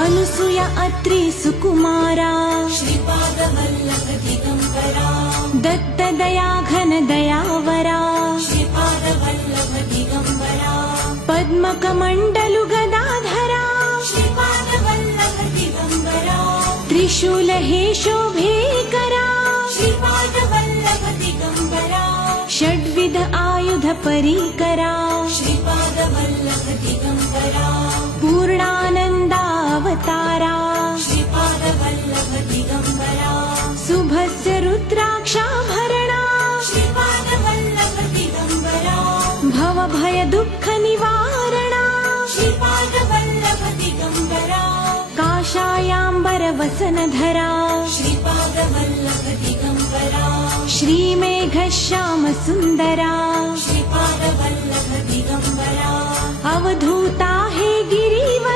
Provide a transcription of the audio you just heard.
अनुसूया अत्रि सुकुमारा श्रीपादवल्लभ दिगम्बरा दत्तदया घन दयावरा श्रीपादवल्लभ दिगम्बरा पद्मकमण्डलु गदाधरा श्रीपादवल्लभ दिगम्बरा त्रिशूल हे शोभेकरा श्रीपादवल्लभ दिगम्बरा षड्विध आयुध परीकरा श्रीपादवल्लभ दिगम्बरा पूर्णानन्दावतारा श्रीपादवल्लभ दिगम्बरा शुभस्य रुद्राक्षाभरणा श्रीपादवल्लभ दिगम्बरा भवभय दुःख निवारणा श्रीपादवल्लभ दिगम्बरा काषायाम्बर वसनधरा श्रीपादवल्लभ दिगम्बरा श्रीमेघश्याम सुन्दरा श्रीपादवल्लभ दिगम्बरा अवधूता हे गिरिवर